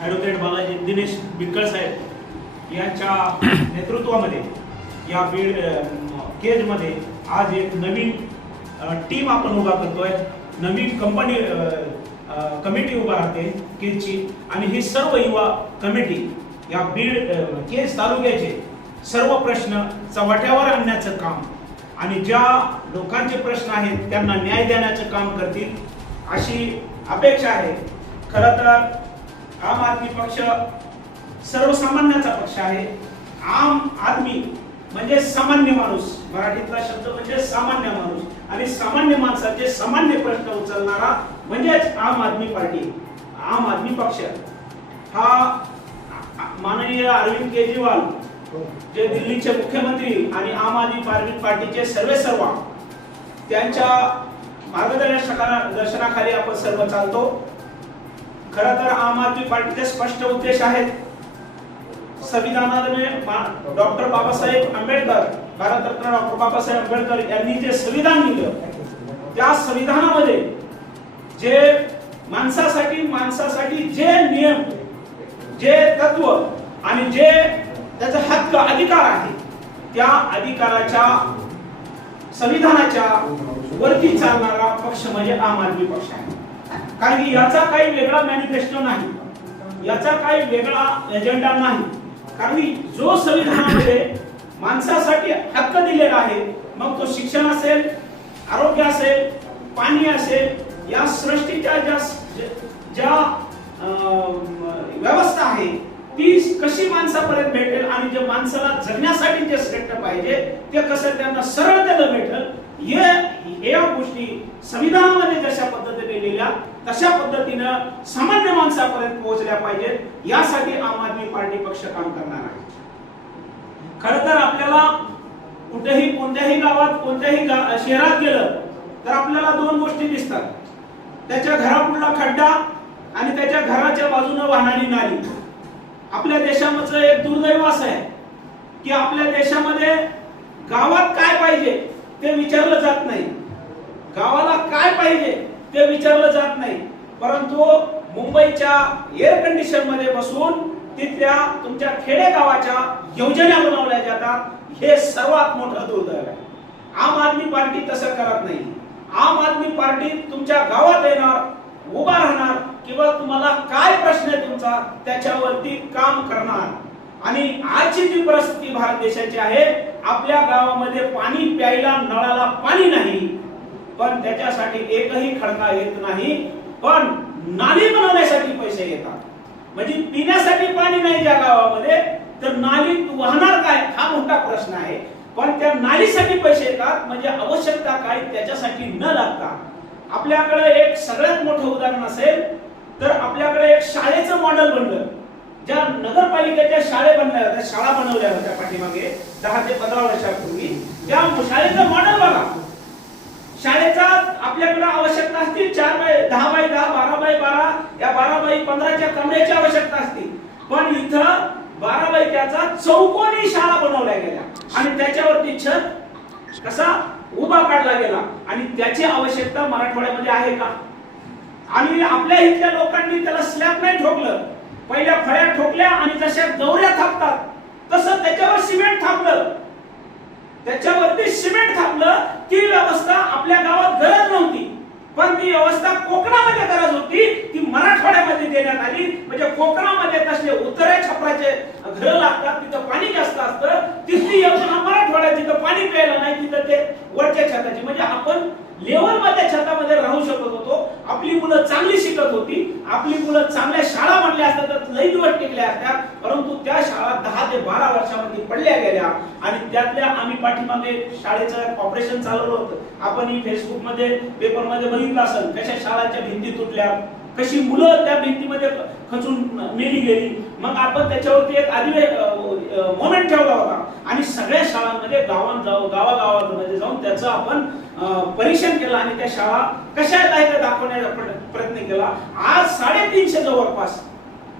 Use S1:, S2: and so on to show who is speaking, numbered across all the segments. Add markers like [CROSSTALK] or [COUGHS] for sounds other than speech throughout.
S1: Advocate Balaji Dinesh Bikkal साहेब यांच्या [COUGHS] नेतृत्वामध्ये या बीड केजमध्ये आज एक नवीन टीम आपण उभा करतोय. नवीन कंपनी कमिटी उभा राहते केजची. आणि ही सर्व युवा कमिटी या बीड केज तालुक्याचे सर्व प्रश्न चव्हाट्यावर आणण्याचं काम आणि ज्या लोकांचे प्रश्न आहेत त्यांना न्याय देण्याचं काम करतील अशी अपेक्षा आहे. खरं तर आम आदमी पक्ष सर्वसामान्याचा पक्ष आहे. आम आदमी म्हणजे सामान्य माणूस. मराठीतला शब्द म्हणजे सामान्य माणूस. आणि सामान्य माणसाचे सामान्य प्रश्न उचलणारा म्हणजेच आम आदमी पार्टी. आम आदमी पक्ष. हा माननीय अरविंद केजरीवाल जे दिल्लीचे मुख्यमंत्री आणि आम आदमी पार्टी पार्टीचे सर्वे सर्वा त्यांच्या मार्गदर्शना दर्शनाखाली आपण सर्व चालतो. खरं तर आम आदमी पार्टीचे स्पष्ट उद्देश आहेत. संविधानाने डॉक्टर बाबासाहेब आंबेडकर भारतरत्न डॉक्टर बाबासाहेब आंबेडकर यांनी जे संविधान दिलं त्या संविधानामध्ये जे माणसासाठी माणसासाठी जे नियम जे तत्व आणि जे त्याचा हक्क अधिकार आहे त्या अधिकाराच्या संविधानाच्या वरती चालणारा पक्ष म्हणजे आम आदमी पक्ष आहे. कारण की याचा काही वेगळा मॅनिफेस्टो नाही. याचा काही वेगळा एजेंडा नाही. कारण की जो संविधानामध्ये माणसासाठी हक्क दिलेला आहे मग तो शिक्षण असेल आरोग्य असेल पाणी असेल या सृष्टीच्या ज्या ज्या व्यवस्था आहे ती कशी माणसापर्यंत भेटेल आणि जे माणसाला जगण्यासाठी जे श्रेष्ठ पाहिजे ते कसं त्यांना सरळतेनं भेटेल हे या गोष्टी संविधानामध्ये जशा पद्धतीने लिहिल्या तशा पद्धतीनं सामान्य माणसापर्यंत पोहोचल्या पाहिजेत. यासाठी आम आदमी पार्टी पक्ष काम करणार आहे. खर तर आपल्याला कुठेही कोणत्याही गावात कोणत्याही शहरात गेलं तर आपल्याला दोन गोष्टी दिसतात. त्याच्या घरापुढला खड्डा आणि त्याच्या घराच्या बाजूने वाहणारी नाली. आपल्या देशामधलं एक दुर्दैव असं आहे की आपल्या देशामध्ये गावात काय पाहिजे? ते विचारलं जात नाही. गावाला काय पाहिजे ते विचारलं जात नाही. परंतु मुंबईच्या एअर कंडिशनमध्ये बसून तिथल्या तुमच्या खेडेगावाच्या योजना बनवल्या जातात. हे सर्वात मोठं दुर्दैव आहे. आम आदमी पार्टी तसं करत नाही. आम आदमी पार्टी तुमच्या गावात येणार उभा राहणार किंवा तुम्हाला काय प्रश्न आहे तुमचा त्याच्यावरती काम करणार. आणि आजची जी परिस्थिती भारत देशाची आहे आपल्या गावामध्ये पाणी प्यायला नळाला पाणी नाही. पण त्याच्यासाठी एकही खडका येत नाही. पण नाली बनवण्यासाठी पैसे येतात. म्हणजे पिण्यासाठी पाणी नाही ज्या गावामध्ये तर नाली वाहणार काय? हा मोठा प्रश्न आहे. पण त्या नालीसाठी पैसे येतात. म्हणजे आवश्यकता काय? त्याच्यासाठी न लागता. आपल्याकडे एक सगळ्यात मोठं उदाहरण असेल तर आपल्याकडे एक शाळेचं मॉडेल बनलं. ज्या नगरपालिकेच्या शाळे बनल्या होत्या शाळा बनवल्या होत्या पाठीमागे दहा ते पंधरा वर्षापूर्वी त्या शाळेचं मॉडेल बघा. शाळेचा आपल्याकडे आवश्यकता असतील चार बाय दहा बाय दहा बारा बाय बारा या बारा बाय पंधराच्या कमऱ्याची आवश्यकता असते पण इथं बारा बाय त्याचा चौकोनी शाळा बनवल्या गेल्या. आणि त्याच्यावरती छत कसा उभा काढला गेला. आणि त्याची आवश्यकता मराठवाड्यामध्ये आहे का? आणि आपल्या इथल्या लोकांनी त्याला स्लॅब नाही ठोकलं. पहिल्या फळ्या ठोकल्या आणि जशा गौऱ्या थापतात तसं त्याच्यावर सिमेंट थापलं. त्याच्यावरती सिमेंट थापलं ती व्यवस्था आपल्या गावात गरज नव्हती. पण ती व्यवस्था कोकणामध्ये गरज होती ती मराठवाड्यामध्ये देण्यात आली. म्हणजे कोकणामध्ये तसले उत्तरे छपराचे घर लागतात तिथं पाणी जास्त असतं. तिथली योजना मराठवाड्यात जिथं पाणी प्यायला नाही तिथं ते छताची. म्हणजे आपण लेवलमध्ये छतामध्ये राहू शकत होतो. आपली मुलं चांगली शिकत होती. आपली मुलं चांगल्या शाळा म्हणल्या असतात तर लई दिवस टिकल्या असतात परंतु त्या शाळा दहा ते बारा वर्षामध्ये पडल्या गेल्या. आणि त्यातल्या आम्ही पाठीमागे शाळेचं ऑपरेशन चालवलं होतं. आपण ही फेसबुकमध्ये पेपरमध्ये बघितलं असेल कशा शाळाच्या भिंती तुटल्या कशी मुलं त्या भिंतीमध्ये खचून मेली गेली. मग आपण त्याच्यावरती एक अधिवेशन मोमेंट ठेवला होता. आणि सगळ्या शाळांमध्ये गावात जाऊ गावागावांमध्ये जाऊन त्याचं आपण परीक्षण केलं आणि त्या शाळा कशा आहेत ते दाखवण्याचा प्रयत्न केला. आज साडेतीनशे जवळपास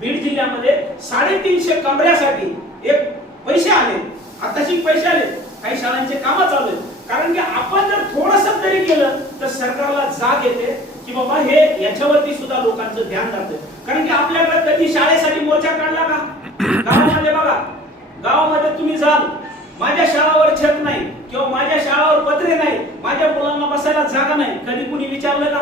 S1: बीड जिल्ह्यामध्ये साडेतीनशे कमऱ्यासाठी एक पैसे आले. आताशी पैसे आले. काही शाळांचे कामं चालू आहेत. कारण की आपण जर थोडस तरी केलं तर सरकारला जाग येते की बाबा हे याच्यावरती सुद्धा लोकांचं ध्यान जातं. कारण की आपल्याकडे कधी शाळेसाठी मोर्चा काढला का? गावामध्ये बघा. गावामध्ये तुम्ही जाल माझ्या शाळावर छत नाही किंवा माझ्या शाळावर पत्रे नाही माझ्या मुलांना बसायला जागा नाही कधी कुणी विचारलं का?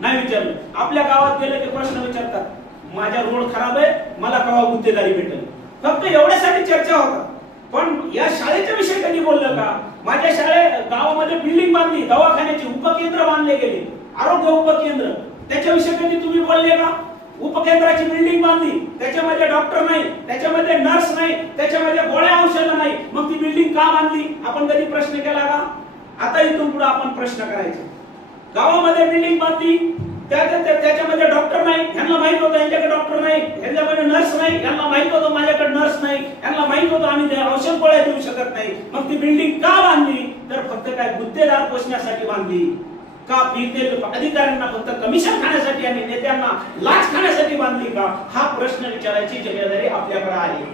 S1: नाही विचारलं. आपल्या गावात गेले की प्रश्न विचारतात माझा रोड खराब आहे मला कवा गुत्तेदारी भेटेल? फक्त एवढ्यासाठी चर्चा होता. पण या शाळेच्या विषयी कधी बोललं का माझ्या शाळे गावामध्ये बिल्डिंग बांधली दवाखान्याची उपकेंद्र बांधले गेले आरोग्य उपकेंद्र. त्याच्याविषयी कधी तुम्ही बोलले का? उपकेंद्राची बिल्डिंग बांधली. त्याच्यामध्ये डॉक्टर नाही त्याच्यामध्ये नर्स नाही त्याच्यामध्ये गोळ्या औषध नाही. मग ती बिल्डिंग का बांधली? आपण कधी प्रश्न केला का? आता इथून पुढे आपण प्रश्न करायचे. गावामध्ये बिल्डिंग बांधली. त्या- त्याच्यामध्ये डॉक्टर नाही. यांना माहीत होतं यांच्याकडे डॉक्टर नाही. यांच्याकडे नर्स नाही. यांना माहीत होतं माझ्याकडे नर्स नाही. यांना माहीत होतं आम्ही औषध गोळ्या देऊ शकत नाही. मग ती बिल्डिंग का बांधली? तर फक्त काय गुत्तेदार पोचण्यासाठी बांधली. का फिरते अधिकाऱ्यांना फक्त कमिशन खाण्यासाठी आणि नेत्यांना लाच खाण्यासाठी बांधली का? हा प्रश्न विचारायची जिम्मेदारी आपल्याकडे आहे.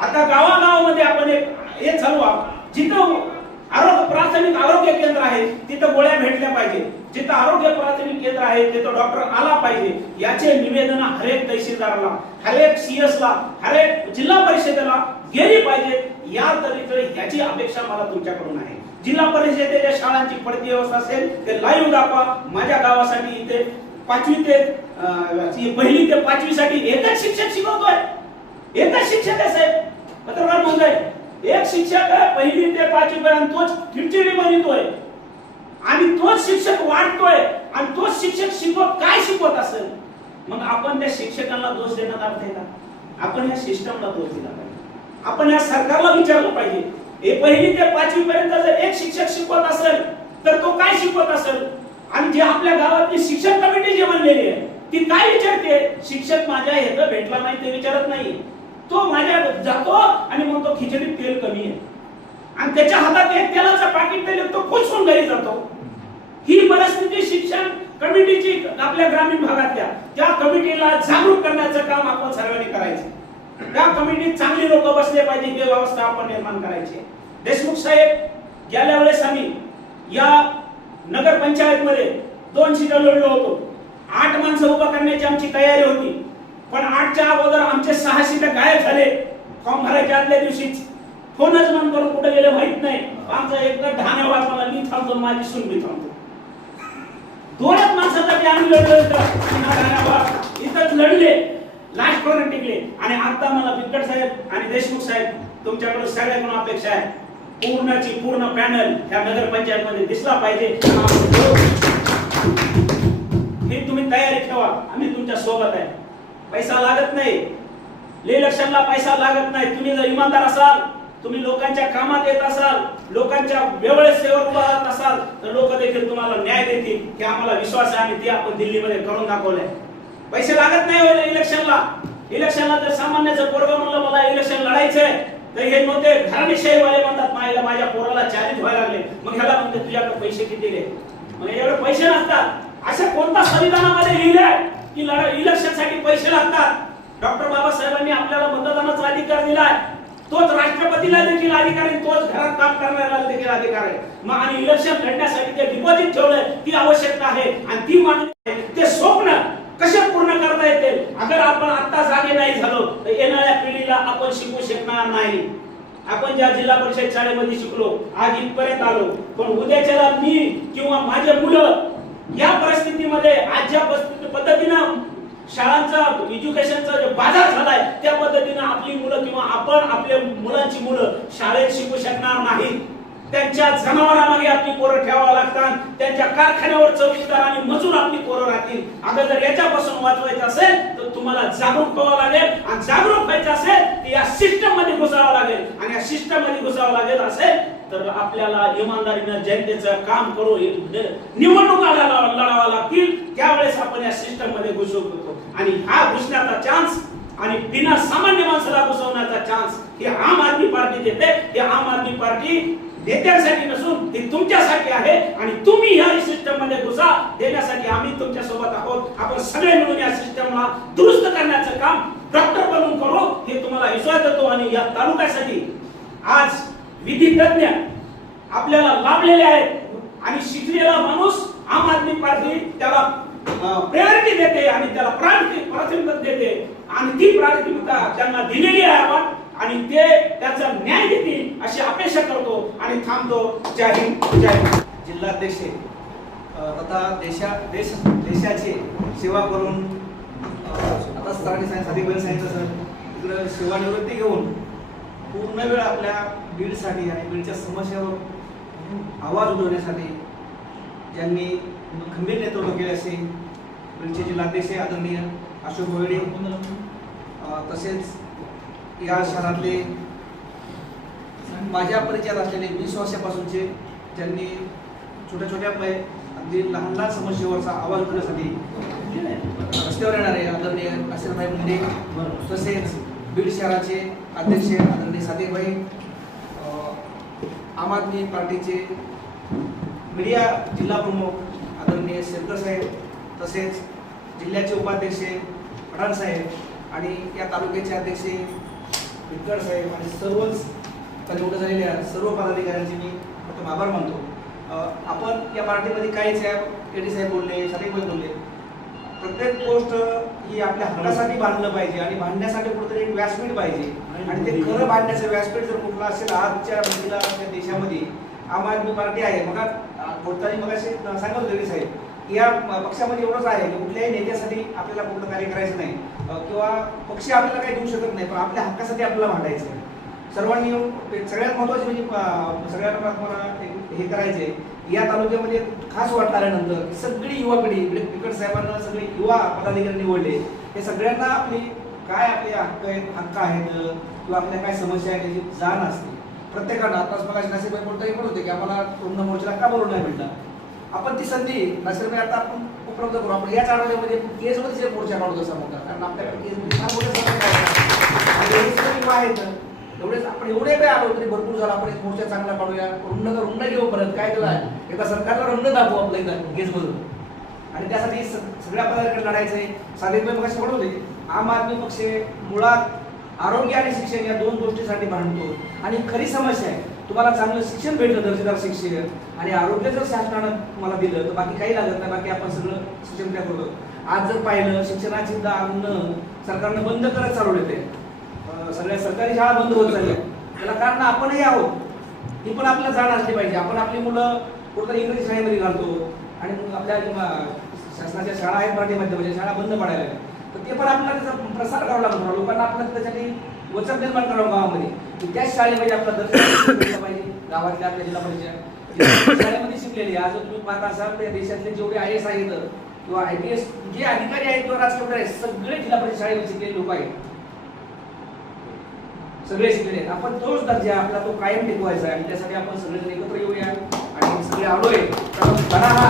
S1: आता गावागावामध्ये आपण एक हे चालवा जिथं आरोग्य प्राथमिक आरोग्य केंद्र आहे तिथं गोळ्या भेटल्या पाहिजे. जिथं आरोग्य प्राथमिक केंद्र आहे तिथं डॉक्टर आला पाहिजे. याचे निवेदन हरेक तहसीलदाराला हरेक सीएस ला हरेक जिल्हा परिषदेला गेली पाहिजे. या तरी याची अपेक्षा मला तुमच्याकडून आहे. जिल्हा परिषदेच्या शाळांची पडती व्यवस्था असेल ते लाईव्ह दाखवा. माझ्या गावासाठी इथे पाचवी ते पहिली ते पाचवी साठी एकच शिक्षक शिकवतोय. एकच शिक्षक आहे साहेब. पत्रकार म्हणतोय एक शिक्षक आहे पहिली ते पाचवी पर्यंत तोच खिडचिडी बनतोय आणि तोच शिक्षक वाढतोय. आणि तोच शिक्षक शिकवत काय शिकवत असेल? मग आपण त्या शिक्षकांना दोष देण्यात अर्थ आहे का आपण या सिस्टमला दोष दिला पाहिजे. आपण या सरकारला विचारलं पाहिजे. हे पहिली ते पाचवी पर्यंत जर एक शिक्षक शिकवत असेल तर तो काय शिकवत असेल? आणि जे आपल्या गावातली शिक्षक कमिटी जी बनलेली आहे ती काय विचारते? शिक्षक माझ्या ह्याचं भेटला नाही ते विचारत नाही. तो माझ्या जातो आणि मग तो खिचडीत तेल कमी आहे. आणि त्याच्या हातात एक तेलाचं पाकिट दिले तो खुश होऊन घरी जातो. ही परिस्थिती शिक्षण कमिटीची आपल्या ग्रामीण भागातल्या त्या कमिटीला जागरूक करण्याचं काम आपण सर्वांनी करायचं. त्या कमिटीत चांगली लोक बसले पाहिजे ही व्यवस्था आपण निर्माण करायची. देशमुख साहेब गेल्या वेळेस आम्ही या नगर पंचायत मध्ये दोन सीटर लढलो होतो. आठ माणसं उभा करण्याची आमची तयारी होती. पण आठच्या अगोदर आमचे सहा सीटर गायब झाले. फॉर्म भरायच्या आदल्या दिवशीच. फोनच बंद करून कुठे गेले माहीत नाही. आमचा एकदा ढाण्या वाजवाला मी थांबतो माझी सून मी थांबतो. दोनच माणसासाठी आम्ही लढलो इथं. इथंच लढले. लास्ट पर्यंत टिकले. आणि आता मला बिकट साहेब आणि देशमुख साहेब तुमच्याकडे सगळ्याकडून अपेक्षा आहे. पूर्णची पूर्ण पॅनल ह्या नगरपंचायत मध्ये दिसला पाहिजे. हे तुम्ही तयारी ठेवा. आम्ही तुमच्यासोबत आहे. पैसा लागत नाही. इलेक्शनला पैसा लागत नाही. तुम्ही जर इमानदार असाल तुम्ही लोकांच्या कामात येत असाल लोकांच्या वेवळेस सेवक उभा राहत असाल तर लोक देखील तुम्हाला न्याय देतील की आम्हाला विश्वास आहे आणि ते आपण दिल्लीमध्ये करून दाखवलंय. पैसे लागत नाही हो इलेक्शनला. इलेक्शनला जर सामान्याचं पोरग म्हणलं मला इलेक्शन लढायचंय तर हे नव्हते घराणेशाही वाले म्हणतात माझ्या माझ्या पोराला चॅलेंज व्हायला लागले. मग ह्याला म्हणते तुझ्याकडे पैसे किती रे? मग एवढे पैसे नसतात. अशा कोणता संविधानामध्ये लिहिलंय की लढा इलेक्शनसाठी पैसे लागतात? डॉक्टर बाबासाहेबांनी आपल्याला मतदानाचा अधिकार दिलाय. तोच राष्ट्रपतीला देखील अधिकार आहे तोच घरात काम करणाऱ्याला देखील अधिकार आहे. मग आणि इलेक्शन लढण्यासाठी ते डिपॉझिट ठेवलंय ती आवश्यकता आहे. आणि ती मागणी आहे. ते स्वप्न कसे पूर्ण करता येते अगर आपण आता जागे नाही झालो तर येणाऱ्या पिढीला आपण शिकू शकणार नाही. आपण ज्या जिल्हा परिषद शाळेमध्ये शिकलो आज इथपर्यंत आलो. पण उद्याच्याला मी किंवा माझे मुलं या परिस्थितीमध्ये आज ज्या पद्धतीनं शाळांचा एज्युकेशनचा जो बाजार झालाय त्या पद्धतीनं आपली मुलं किंवा आपण आपल्या मुलांची मुलं शाळेत शिकू शकणार नाही. त्यांच्या जनावरांमागे आपली पोरं ठेवावं लागतात. त्यांच्या कारखान्यावर चौकीदार आणि मजूर आपली पोरं राहतील. अगं जर याच्यापासून वाचवायचं असेल तुम्हाला जागरूक व्हावं लागेल. आणि जागरूक व्हायचं असेल तर या सिस्टममध्ये घुसावं लागेल. आणि या सिस्टममध्ये घुसावं लागेल असेल तर आपल्याला इमानदारीनं जनतेचं काम करू निवडणुका लढावा लढावा लागतील. त्यावेळेस आपण या सिस्टममध्ये घुसू शकतो. आणि हा घुसण्याचा चान्स आणि बिना सामान्य माणसाला घुसवण्याचा चान्स हे आम आदमी पार्टी देते. हे आम आदमी पार्टी नेत्यांसाठी नसून ते तुमच्यासाठी आहे आणि तुम्ही या सिस्टममध्ये घुसा देण्यासाठी आम्ही तुमच्यासोबत आहोत. आपण सगळे मिळून या सिस्टमला दुरुस्त करण्याचं काम डॉक्टर बनून करू हे तुम्हाला विश्वास देतो. आणि या तालुक्यासाठी आज विधी तज्ञ आपल्याला लाभलेले आहेत. आणि शिकलेला माणूस आम आदमी पार्टी त्याला प्रायोरिटी देते आणि त्याला प्राथमिकता देते. आणि ती प्राथमिकता त्यांना दिलेली आहे आपण. आणि ते त्याचा न्याय घेतील अशी अपेक्षा करतो आणि थांबतो. जय हिंद जय हिंद
S2: जिल्हाध्यक्ष तथा देशा देश देशाची सेवा करून आता सरांनी सांगितलं साधिकबाईंनी सांगितलं सर इकडं सेवानिवृत्ती घेऊन पूर्ण वेळ आपल्या बीडसाठी आणि बीडच्या समस्यावर आवाज उठवण्यासाठी ज्यांनी खंबीर नेतृत्व केले असे बीडचे जिल्हाध्यक्ष आदरणीय अशोक गोवेडे तसेच या शहरातले माझ्या परिचयात असलेले वीस वर्षापासूनचे त्यांनी छोट्या छोट्या पै अगदी लहान लहान समस्येवरचा आवाज उठवण्यासाठी रस्त्यावर येणारे आदरणीय आशिरभाई मुंडे तसेच बीड शहराचे अध्यक्ष आदरणीय सादेभाई आम आदमी पार्टीचे मीडिया जिल्हा प्रमुख आदरणीय शेतकर साहेब तसेच जिल्ह्याचे उपाध्यक्ष पठाण साहेब आणि या तालुक्याचे अध्यक्ष विटकर साहेब आणि सर्वच निवड झालेल्या सर्व पदाधिकाऱ्यांचे मी प्रथम आभार मानतो. आपण या पार्टीमध्ये काही साहेब एडी साहेब बोलले साहेब बोलले. प्रत्येक गोष्ट ही आपल्या हक्कासाठी बांधलं पाहिजे आणि बांधण्यासाठी कुठेतरी एक व्यासपीठ पाहिजे. आणि ते खरं बांधण्याचं व्यासपीठ जर कुठलं असेल आजच्या आपल्या देशामध्ये आम आदमी पार्टी आहे. मग बोलताना मग असे सांगत होते साहेब या पक्षामध्ये एवढंच आहे की कुठल्याही नेत्यासाठी आपल्याला कुठलं कार्य करायचं नाही. किंवा पक्ष आपल्याला काही देऊ शकत नाही पण आपल्या हक्कासाठी आपल्याला मांडायचं आहे. सर्वांनी सगळ्यात महत्त्वाचे म्हणजे सगळ्यांना मला हे करायचे या तालुक्यामध्ये खास वाटणार आल्यानंतर सगळी युवा पिढी इकडे पिकड साहेबांना सगळे युवा पदाधिकारी निवडले. हे सगळ्यांना आपली काय आपले हक्क आहेत हक्क आहेत किंवा आपल्या काय समस्या आहेत याची जाण असते. प्रत्येकानं आताच मग नाशिकबाई बोलताही पण होते की आम्हाला पूर्ण मोर्चाला का बोलू नाही भेटला आपण ती संधी नाशिकबाई आता आपण उपलब्ध करू. आपण याच आठवड्यामध्ये केसमध्येच एक मोर्चा काढू तसा मोठा कारण आपल्याकडे केसमध्ये फार आहेत. आणि एवढेच आपण एवढे काय आलो तरी भरपूर झाला. आपण एक मोर्चा चांगला काढूया रुंड रुंड घेऊ परत. काय केलं एकदा सरकारला रुंड दाखवू आपलं एकदा केस मधून आणि त्यासाठी स- सगळ्या लढायचं लढायचंय. साधेबाई मग म्हणत होते आम आदमी पक्ष मुळात आरोग्य आणि शिक्षण या दोन गोष्टीसाठी भांडतो आणि खरी समस्या आहे तुम्हाला चांगलं शिक्षण भेटलं दर्जेदार शिक्षण आणि आरोग्य जर शासनानं मला दिलं तर बाकी काही लागत नाही बाकी आपण सगळं शिक्षण त्या करतो? आज जर पाहिलं शिक्षणाची दान सरकारनं बंद करत चालवले ते सगळ्या सरकारी शाळा बंद होत चालल्या. त्याला कारण आपणही आहोत. ही पण आपल्याला जाण असली पाहिजे. आपण आपली मुलं कुठं इंग्रजी शाळेमध्ये घालतो. आणि मग आपल्या शासनाच्या शाळा आहेत मराठी माध्यमाच्या म्हणजे शाळा बंद पडायला तर ते पण आपल्याला त्याचा प्रसार करावा लागतो. लोकांना आपल्याला त्याच्यासाठी वचन निर्माण करावं गावामध्ये. की त्याच शाळेमध्ये आपला दर्जा पाहिजे गावातल्या आपल्या जिल्हा परिषद. शाळेमध्ये शिकलेले. आज तुम्ही पाहत असाल तर देशातले जेवढे आय एस आहेत किंवा आय पी एस जे अधिकारी आहेत किंवा राजकीय आहेत सगळे जिल्हा परिषद शाळेमध्ये शिकलेले लोक आहेत. सगळे शिकलेले आहेत. आपण तोच दर्जा आपला तो कायम टिकवायचा आहे. आणि त्यासाठी आपण सगळेजण एकत्र येऊया. आणि सगळे आलोय तर धडा हा